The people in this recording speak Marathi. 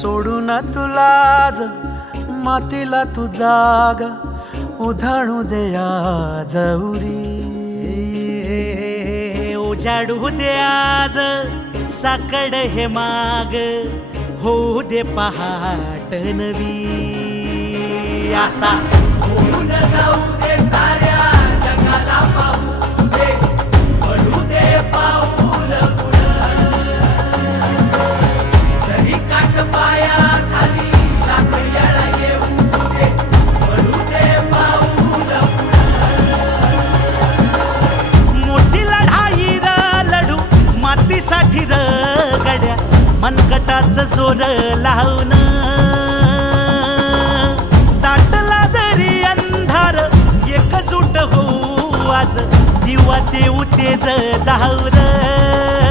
सोडून तुलाज मातीला तू जाग उधाणू दे आज उरी उजाडू दे आज साकड हे माग होऊ दे पहाट नवी आता होऊन जाऊ दे साऱ्या जगाला पाहू दे पडू दे पाऊल जरी काट पाया खाली लाकड्याला येऊ दे पडू दे पाऊल मोठी लढाई लढू मातीसाठी गड्या मनगटाच जोर लावून दाटला जरी अंधार एकजूट होऊ आज दिवा देऊ तेज धावलं